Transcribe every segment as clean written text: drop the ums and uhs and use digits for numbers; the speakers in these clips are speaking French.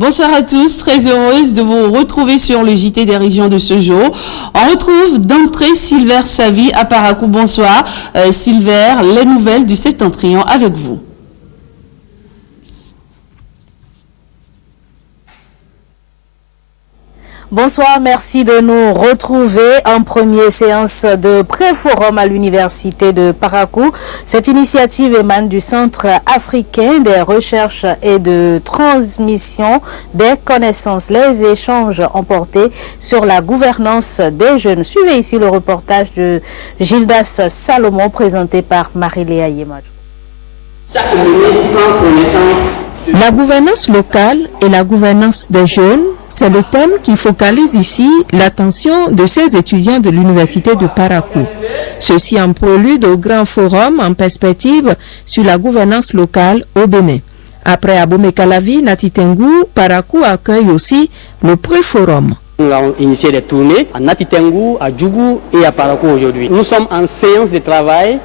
Bonsoir à tous, très heureuse de vous retrouver sur le JT des régions de ce jour. On retrouve d'entrée Silver Savy à Parakou. Bonsoir Silver, les nouvelles du Septentrion avec vous. Bonsoir, merci de nous retrouver en première séance de pré-forum à l'université de Parakou. Cette initiative émane du Centre africain des recherches et de transmission des connaissances. Les échanges ont porté sur la gouvernance des jeunes. Suivez ici le reportage de Gildas Salomon présenté par Marie-Léa Yemad. Chaque ministre prend connaissance. La gouvernance locale et la gouvernance des jeunes, c'est le thème qui focalise ici l'attention de ces étudiants de l'université de Parakou. Ceci en prélude au grand forum en perspective sur la gouvernance locale au Bénin. Après Abomey-Calavi, Nati Tengou, Parakou accueille aussi le pré-forum. Nous avons initié des tournées à Nati Tengou, à Djougou et à Parakou aujourd'hui. Nous sommes en séance de travail,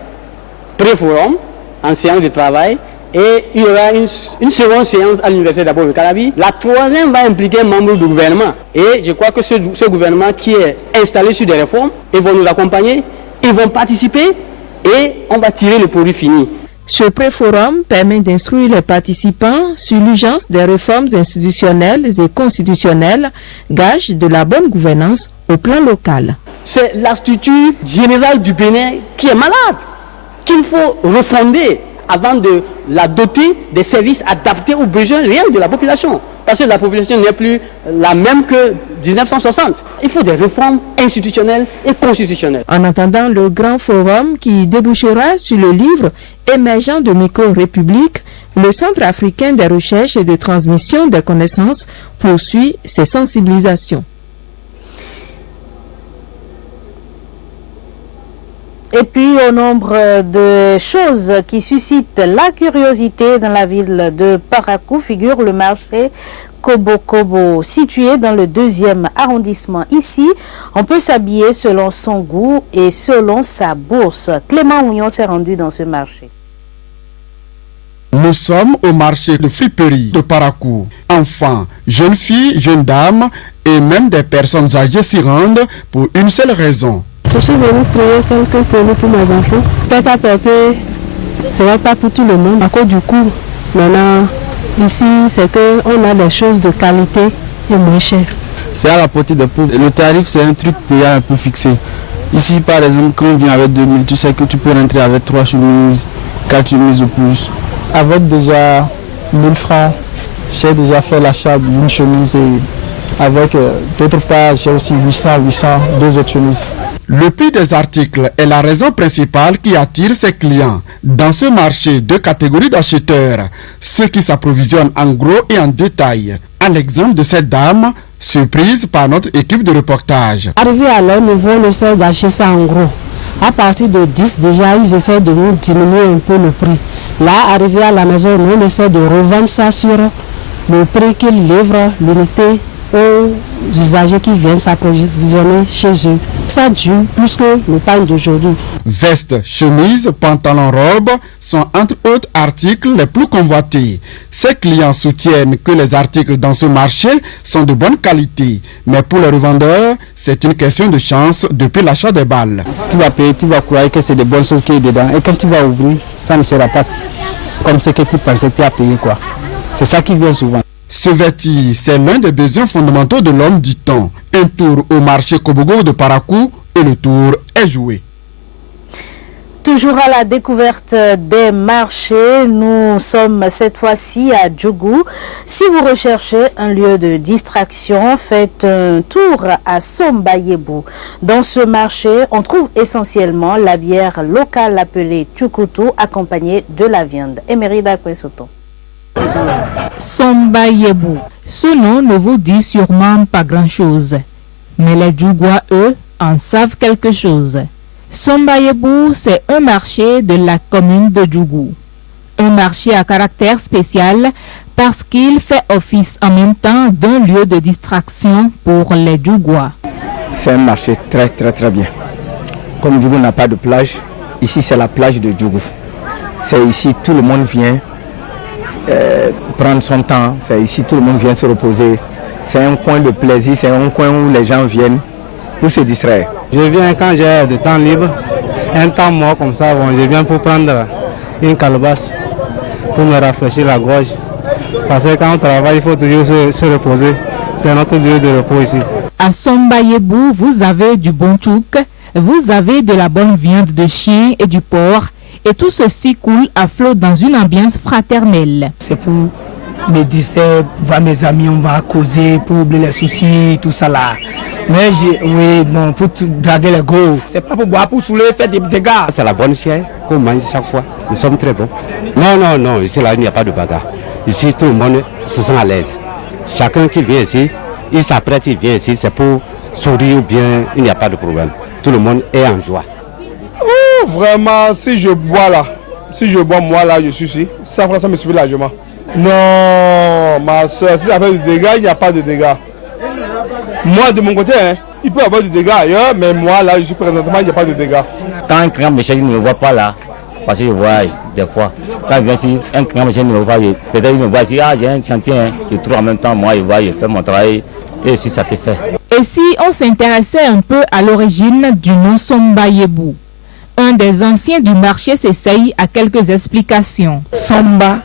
pré-forum, en séance de travail. Et il y aura une seconde séance à l'université d'Abomey-Calavi. La troisième va impliquer un membre du gouvernement. Et je crois que ce gouvernement qui est installé sur des réformes, ils vont nous accompagner, ils vont participer et on va tirer le produit fini. Ce pré-forum permet d'instruire les participants sur l'urgence des réformes institutionnelles et constitutionnelles, gage de la bonne gouvernance au plan local. C'est la structure générale du Bénin qui est malade, qu'il faut refonder avant de la doter des services adaptés aux besoins réels de la population. Parce que la population n'est plus la même que 1960. Il faut des réformes institutionnelles et constitutionnelles. En attendant le grand forum qui débouchera sur le livre émergent de micro-république, le Centre africain des recherches et de transmission des connaissances poursuit ses sensibilisations. Et puis, au nombre de choses qui suscitent la curiosité dans la ville de Parakou figure le marché Kobo-Kobo, situé dans le 2e arrondissement. Ici, on peut s'habiller selon son goût et selon sa bourse. Clément Ougnon s'est rendu dans ce marché. Nous sommes au marché de friperie de Parakou. Enfants, jeunes filles, jeunes dames et même des personnes âgées s'y rendent pour une seule raison. Je suis venue trouver quelques tenues pour mes enfants. Peut-être à porter, ce n'est pas pour tout le monde. À cause du coût, maintenant, ici, c'est qu'on a des choses de qualité et moins chères. C'est à la portée des pauvres. Le tarif, c'est un truc payant un peu fixé. Ici, par exemple, quand on vient avec 2000, tu sais que tu peux rentrer avec 3 chemises, 4 chemises ou plus. Avec déjà 1000 francs, j'ai déjà fait l'achat d'une chemise et avec d'autre part, j'ai aussi 800, 2 autres chemises. Le prix des articles est la raison principale qui attire ses clients. Dans ce marché, 2 catégories d'acheteurs, ceux qui s'approvisionnent en gros et en détail. À l'exemple de cette dame, surprise par notre équipe de reportage. Arrivé à leur niveau, on essaie d'acheter ça en gros. À partir de 10, déjà, ils essaient de nous diminuer un peu le prix. Là, arrivé à la maison, on essaie de revendre ça sur le prix qu'ils livrent l'unité aux usagers qui viennent s'approvisionner chez eux. Ça dure plus que le pain d'aujourd'hui. Vestes, chemises, pantalons, robes sont entre autres articles les plus convoités. Ces clients soutiennent que les articles dans ce marché sont de bonne qualité. Mais pour les revendeurs, c'est une question de chance depuis l'achat des balles. Tu vas payer, tu vas croire que c'est des bonnes choses qui sont dedans. Et quand tu vas ouvrir, ça ne sera pas comme ce que tu pensais que tu as payé, quoi. C'est ça qui vient souvent. Se vêtir, c'est l'un des besoins fondamentaux de l'homme, dit-on. Un tour au marché Kobogo de Parakou et le tour est joué. Toujours à la découverte des marchés, nous sommes cette fois-ci à Djougou. Si vous recherchez un lieu de distraction, faites un tour à Sombayebou. Dans ce marché, on trouve essentiellement la bière locale appelée Tchoukoutou, accompagnée de la viande. Emerida Kwesoto. Sombayebou. Ce nom ne vous dit sûrement pas grand-chose. Mais les Djougois, eux, en savent quelque chose. Sombayebou, c'est un marché de la commune de Djougou. Un marché à caractère spécial parce qu'il fait office en même temps d'un lieu de distraction pour les Djougois. C'est un marché très bien. Comme Djougou n'a pas de plage, ici c'est la plage de Djougou. C'est ici, tout le monde vient prendre son temps. C'est ici, tout le monde vient se reposer. C'est un coin de plaisir, c'est un coin où les gens viennent pour se distraire. Je viens quand j'ai du temps libre, un temps mort comme ça, bon, je viens pour prendre une calebasse pour me rafraîchir la gorge. Parce que quand on travaille, il faut toujours se reposer. C'est notre lieu de repos ici. À Sombayebou, vous avez du bon tchouk, vous avez de la bonne viande de chien et du porc, et tout ceci coule à flot dans une ambiance fraternelle. C'est pour me distraire, voir mes amis, on va causer, pour oublier les soucis, tout ça là. Mais oui, bon, pour draguer les gros. C'est pas pour boire, pour saouler, faire des dégâts. C'est la bonne chair qu'on mange chaque fois. Nous sommes très bons. Non, ici là, il n'y a pas de bagarre. Ici, tout le monde se sent à l'aise. Chacun qui vient ici, il s'apprête, il vient ici, c'est pour sourire ou bien, il n'y a pas de problème. Tout le monde est en joie. Oh, vraiment, si je bois là, moi là, je suis ici, ça me suffit largement. Non, ma soeur, si ça fait des dégâts, il n'y a pas de dégâts. Moi, de mon côté, il peut y avoir des dégâts ailleurs, mais moi là, je suis présentement, il n'y a pas de dégâts. Quand un grand méchant ne me voit pas là, parce que je vois des fois, quand il vient ici, un grand méchant ne me voit pas, peut-être il me voit ici, j'ai un chantier, je trouve en même temps, moi, je vois, je fais mon travail, et si ça te fait. Et si on s'intéressait un peu à l'origine du nom Sombayebou, un des anciens du marché s'essaye à quelques explications. Somba,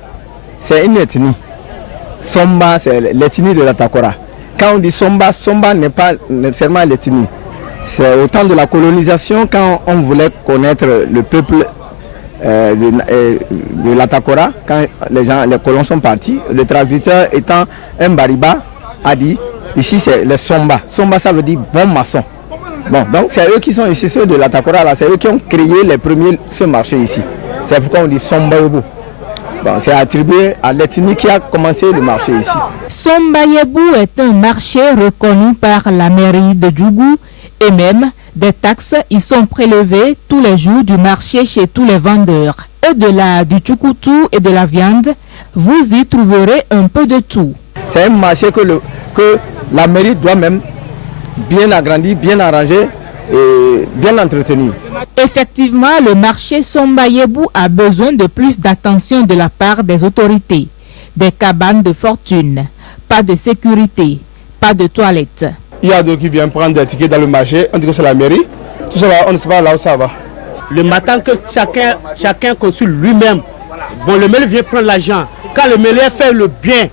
c'est une ethnie. Somba, c'est l'ethnie de la Takora. Quand on dit Somba, Somba n'est pas nécessairement l'ethnie. C'est au temps de la colonisation, quand on voulait connaître le peuple de la Takora, quand les colons sont partis, le traducteur étant un Bariba, a dit, ici c'est le Somba. Somba, ça veut dire bon maçon. Bon, donc c'est eux qui sont ici, ceux de la Takora, là, c'est eux qui ont créé les premiers ce marché ici. C'est pourquoi on dit Sombayebou. Bon, c'est attribué à l'ethnie qui a commencé le marché ici. Sombayebou est un marché reconnu par la mairie de Djougou et même des taxes y sont prélevées tous les jours du marché chez tous les vendeurs. Au-delà du tchoukoutou et de la viande, vous y trouverez un peu de tout. C'est un marché que la mairie doit même bien agrandir, bien arranger et bien entretenir. Effectivement, le marché Sombayebou a besoin de plus d'attention de la part des autorités. Des cabanes de fortune, pas de sécurité, pas de toilettes. Il y a d'autres qui viennent prendre des tickets dans le marché, on dit que c'est la mairie. Tout ça, on ne sait pas là où ça va. Le matin que chacun consulte lui-même, bon, le maire vient prendre l'argent. Quand le maire fait le bien,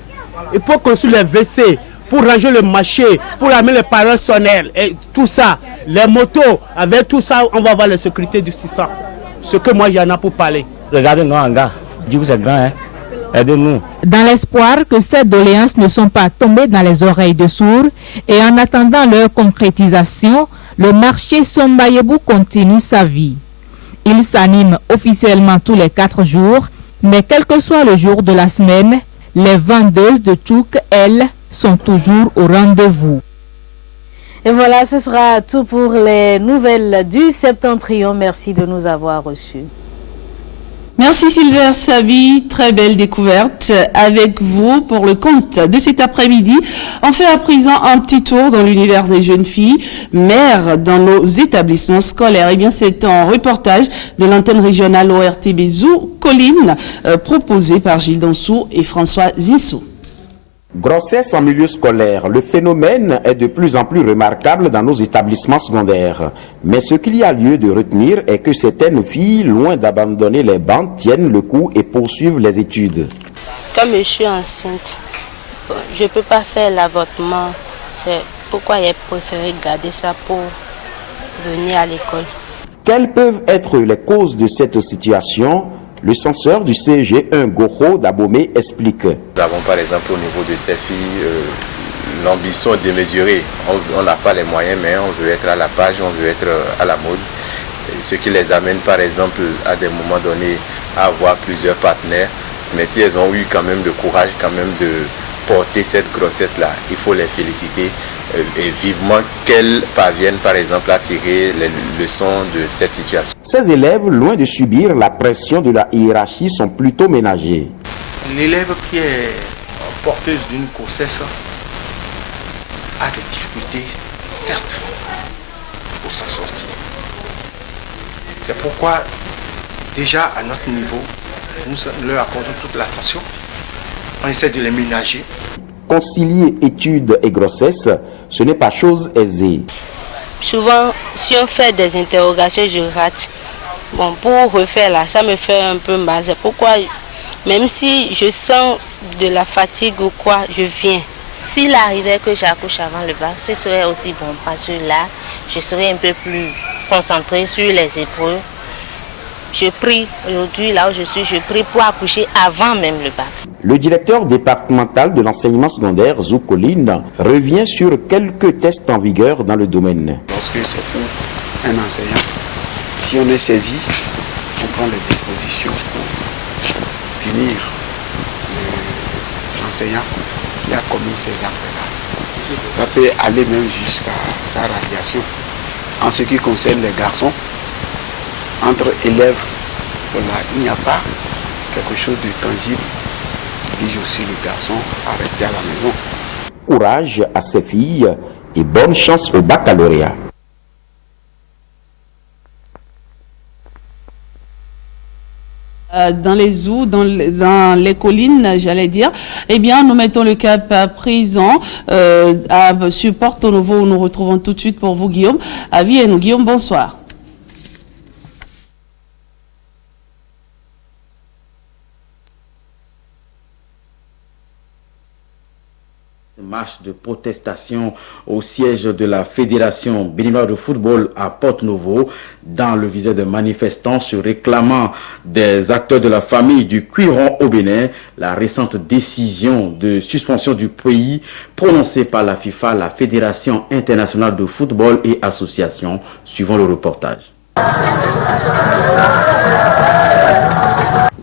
il faut construire les WC, pour ranger le marché, pour amener les parents sonnels et tout ça. Les motos, avec tout ça, on va voir la sécurité du 600. Ce que moi j'en ai pour parler. Regardez-nous en gars, du coup c'est grand, hein. Aidez-nous. Dans l'espoir que ces doléances ne sont pas tombées dans les oreilles de sourds et en attendant leur concrétisation, le marché Sombayebou continue sa vie. Il s'anime officiellement tous les 4 jours, mais quel que soit le jour de la semaine, les vendeuses de tchouk, elles, sont toujours au rendez-vous. Et voilà, ce sera tout pour les nouvelles du Septentrion. Merci de nous avoir reçus. Merci Silver Sabi, très belle découverte avec vous pour le compte de cet après-midi. On fait à présent un petit tour dans l'univers des jeunes filles, mères dans nos établissements scolaires. Eh bien, c'est un reportage de l'antenne régionale ORTB Zou, Colline, proposé par Gilles Dansou et François Zinsou. Grossesse en milieu scolaire, le phénomène est de plus en plus remarquable dans nos établissements secondaires. Mais ce qu'il y a lieu de retenir est que certaines filles, loin d'abandonner les bancs, tiennent le coup et poursuivent les études. Comme je suis enceinte, je ne peux pas faire l'avortement. C'est pourquoi j'ai préféré garder ça pour venir à l'école. Quelles peuvent être les causes de cette situation ? Le censeur du CG1 Goro d'Abomey explique. Nous avons par exemple au niveau de ces filles l'ambition démesurée. On n'a pas les moyens, mais on veut être à la page, on veut être à la mode. Ce qui les amène par exemple à des moments donnés à avoir plusieurs partenaires. Mais si elles ont eu quand même le courage quand même de porter cette grossesse-là, il faut les féliciter et vivement qu'elles parviennent par exemple à tirer les leçons de cette situation. Ces élèves, loin de subir la pression de la hiérarchie, sont plutôt ménagés. L'élève qui est porteuse d'une grossesse a des difficultés, certes, pour s'en sortir. C'est pourquoi, déjà à notre niveau, nous leur accordons toute l'attention on essaie de les ménager. Concilier études et grossesse, ce n'est pas chose aisée. Souvent, si on fait des interrogations, je rate. Bon, pour refaire là, ça me fait un peu mal. C'est pourquoi, même si je sens de la fatigue ou quoi, je viens. S'il arrivait que j'accouche avant le bac, ce serait aussi bon parce que là, je serais un peu plus concentrée sur les épreuves. Je prie aujourd'hui, là où je suis, je prie pour accoucher avant même le bac. Le directeur départemental de l'enseignement secondaire, Zoukoline, revient sur quelques tests en vigueur dans le domaine. Lorsque c'est pour un enseignant, si on est saisi, on prend les dispositions pour punir l'enseignant qui a commis ces actes-là. Ça peut aller même jusqu'à sa radiation. En ce qui concerne les garçons, entre élèves, voilà, il n'y a pas quelque chose de tangible qui oblige aussi le garçon à rester à la maison. Courage à ses filles et bonne chance au baccalauréat. Dans les zoos, dans les collines, j'allais dire, eh bien, nous mettons le cap à présent sur Porto Novo où nous retrouvons tout de suite pour vous, Guillaume. Avis et nous, Guillaume, bonsoir. Marche de protestation au siège de la Fédération béninoise de football à Porto Novo dans le viseur de manifestants se réclamant des acteurs de la famille du Cuiron au Bénin. La récente décision de suspension du pays prononcée par la FIFA, la Fédération internationale de football et associations, suivant le reportage.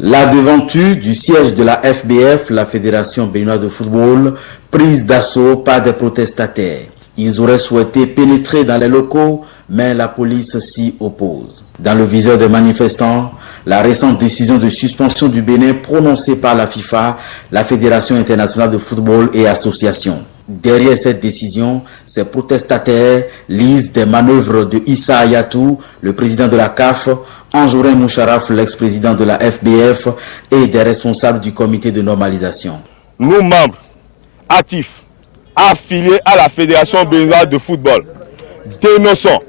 La devanture du siège de la FBF, la Fédération béninoise de football, prise d'assaut par des protestataires. Ils auraient souhaité pénétrer dans les locaux, mais la police s'y oppose. Dans le viseur des manifestants, la récente décision de suspension du Bénin prononcée par la FIFA, la Fédération internationale de football et associations. Derrière cette décision, ces protestataires lisent des manœuvres de Issa Hayatou, le président de la CAF, Anjorin Moucharaf, l'ex-président de la FBF, et des responsables du comité de normalisation. Nous, membres actifs, affiliés à la Fédération béninoise de football, dénonçons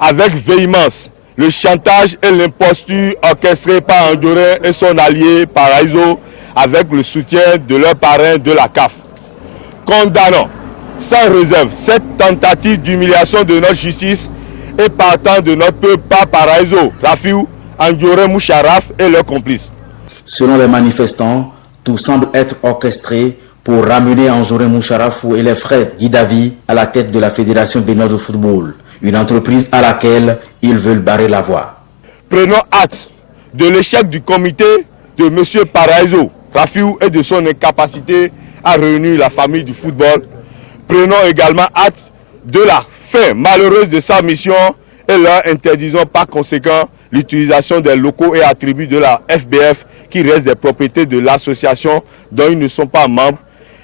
avec véhémence le chantage et l'imposture orchestrés par Anjorin et son allié Paraiso avec le soutien de leur parrain de la CAF. Condamnons sans réserve cette tentative d'humiliation de notre justice et partant de notre peuple par Paraiso, Rafiou, Anjorin Moucharaf et leurs complices. Selon les manifestants, tout semble être orchestré pour ramener Anjorin Moucharaf et les frères Didavi à la tête de la Fédération béninoise de football, une entreprise à laquelle ils veulent barrer la voie. Prenons acte de l'échec du comité de M. Paraiso, Rafiou et de son incapacité à réunir la famille du football. Prenons également acte de la fin malheureuse de sa mission et leur interdisons par conséquent l'utilisation des locaux et attributs de la FBF qui restent des propriétés de l'association dont ils ne sont pas membres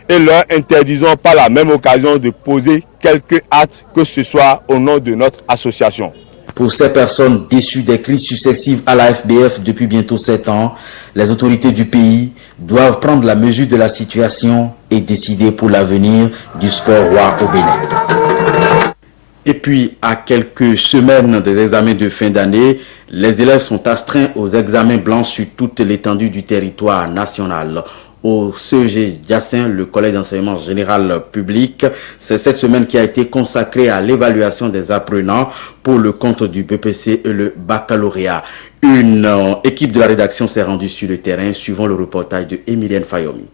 et leur interdisons par la même occasion de poser quelques actes que ce soit au nom de notre association. Pour ces personnes déçues des crises successives à la FBF depuis bientôt 7 ans, les autorités du pays doivent prendre la mesure de la situation et décider pour l'avenir du sport roi au Bénin. Et puis, à quelques semaines des examens de fin d'année, les élèves sont astreints aux examens blancs sur toute l'étendue du territoire national. Au CEG Jacin, le collège d'enseignement général public, c'est cette semaine qui a été consacrée à l'évaluation des apprenants pour le compte du BPC et le baccalauréat. Une équipe de la rédaction s'est rendue sur le terrain, suivant le reportage de Emilienne Fayomi.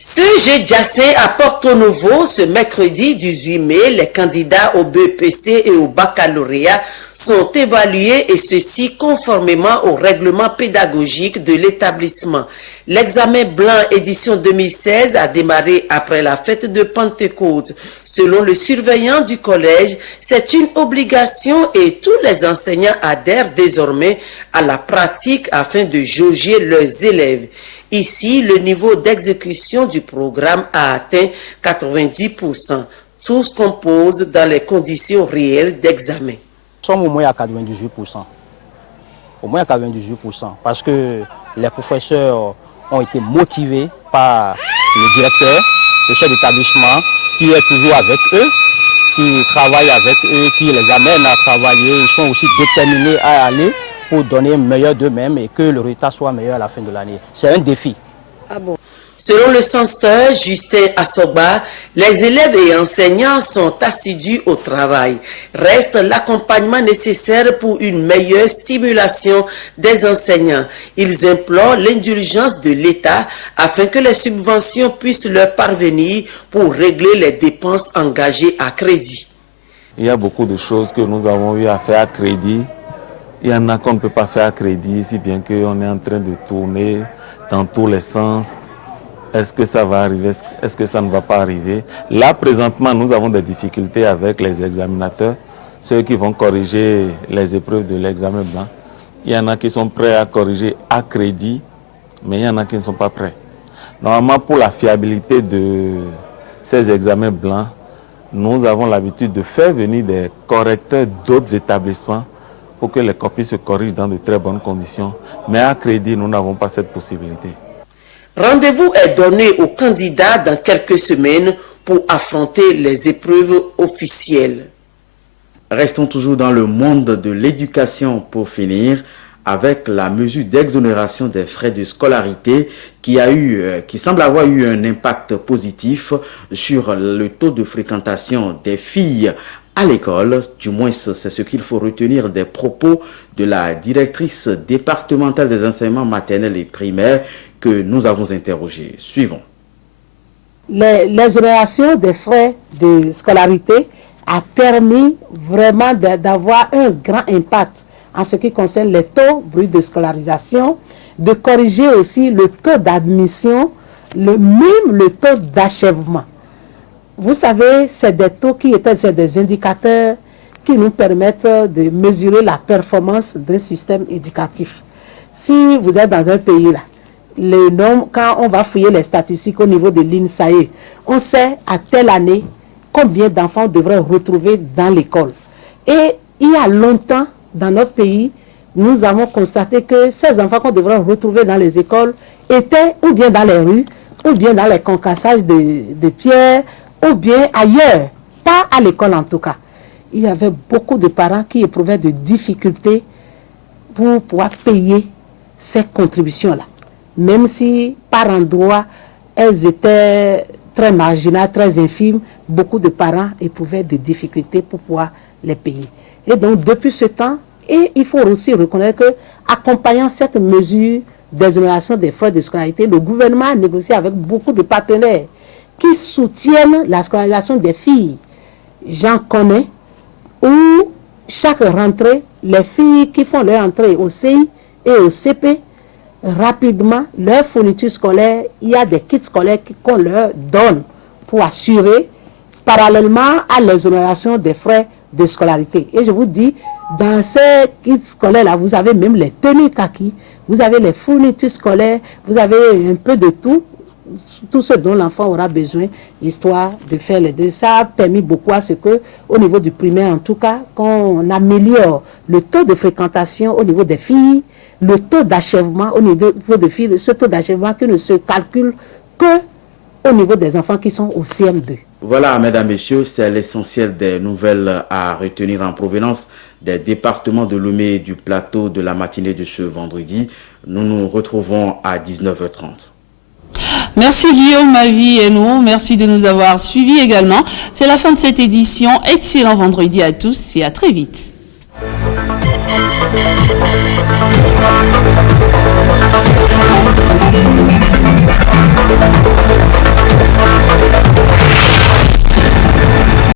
CEG Jacin à Porto Novo, ce mercredi 18 mai, les candidats au BPC et au baccalauréat sont évalués et ceci conformément au règlement pédagogique de l'établissement. L'examen blanc édition 2016 a démarré après la fête de Pentecôte. Selon le surveillant du collège, c'est une obligation et tous les enseignants adhèrent désormais à la pratique afin de jauger leurs élèves. Ici, le niveau d'exécution du programme a atteint 90%. Tous composent dans les conditions réelles d'examen. Nous sommes au moins à 98%. Au moins à 98%. Parce que les professeurs ont été motivés par le directeur, le chef d'établissement, qui est toujours avec eux, qui travaille avec eux, qui les amène à travailler. Ils sont aussi déterminés à aller pour donner meilleur d'eux-mêmes et que le résultat soit meilleur à la fin de l'année. C'est un défi. Ah bon. Selon le censeur Justin Assoba, les élèves et enseignants sont assidus au travail. Reste l'accompagnement nécessaire pour une meilleure stimulation des enseignants. Ils implorent l'indulgence de l'État afin que les subventions puissent leur parvenir pour régler les dépenses engagées à crédit. Il y a beaucoup de choses que nous avons eu à faire à crédit. Il y en a qu'on ne peut pas faire à crédit, si bien qu'on est en train de tourner dans tous les sens. Est-ce que ça va arriver? Est-ce que ça ne va pas arriver? Là, présentement, nous avons des difficultés avec les examinateurs, ceux qui vont corriger les épreuves de l'examen blanc. Il y en a qui sont prêts à corriger à crédit, mais il y en a qui ne sont pas prêts. Normalement, pour la fiabilité de ces examens blancs, nous avons l'habitude de faire venir des correcteurs d'autres établissements pour que les copies se corrigent dans de très bonnes conditions. Mais à crédit, nous n'avons pas cette possibilité. Rendez-vous est donné aux candidats dans quelques semaines pour affronter les épreuves officielles. Restons toujours dans le monde de l'éducation pour finir avec la mesure d'exonération des frais de scolarité qui semble avoir eu un impact positif sur le taux de fréquentation des filles à l'école. Du moins, c'est ce qu'il faut retenir des propos de la directrice départementale des enseignements maternels et primaires que nous avons interrogée. Suivons. L'exonération des frais de scolarité a permis vraiment d'avoir un grand impact en ce qui concerne les taux bruts de scolarisation, de corriger aussi le taux d'admission, même le taux d'achèvement. Vous savez, c'est des taux c'est des indicateurs qui nous permettent de mesurer la performance d'un système éducatif. Si vous êtes dans un pays là, le nombre, quand on va fouiller les statistiques au niveau de l'INSAE, on sait à telle année combien d'enfants devraient retrouver dans l'école. Et il y a longtemps, dans notre pays, nous avons constaté que ces enfants qu'on devrait retrouver dans les écoles étaient ou bien dans les rues, ou bien dans les concassages de pierres, ou bien ailleurs, pas à l'école en tout cas. Il y avait beaucoup de parents qui éprouvaient de difficultés pour pouvoir payer ces contributions-là. Même si par endroits, elles étaient très marginales, très infimes, beaucoup de parents éprouvaient des difficultés pour pouvoir les payer. Et donc, depuis ce temps, et il faut aussi reconnaître que, accompagnant cette mesure d'exonération des frais de scolarité, le gouvernement a négocié avec beaucoup de partenaires qui soutiennent la scolarisation des filles. J'en connais où chaque rentrée, les filles qui font leur entrée au CI et au CP, rapidement, leur fourniture scolaire, il y a des kits scolaires qu'on leur donne pour assurer, parallèlement à l'exonération des frais de scolarité. Et je vous dis, dans ces kits scolaires-là, vous avez même les tenues kaki, vous avez les fournitures scolaires, vous avez un peu de tout ce dont l'enfant aura besoin, histoire de faire les deux. Ça a permis beaucoup à ce que, au niveau du primaire en tout cas, qu'on améliore le taux de fréquentation au niveau des filles, le taux d'achèvement au niveau des filles, ce taux d'achèvement qui ne se calcule que au niveau des enfants qui sont au CM2. Voilà, mesdames, messieurs, c'est l'essentiel des nouvelles à retenir en provenance des départements de Lomé et du plateau de la matinée de ce vendredi. Nous nous retrouvons à 19h30. Merci Guillaume, Mavi et nous. Merci de nous avoir suivis également. C'est la fin de cette édition. Excellent vendredi à tous et à très vite.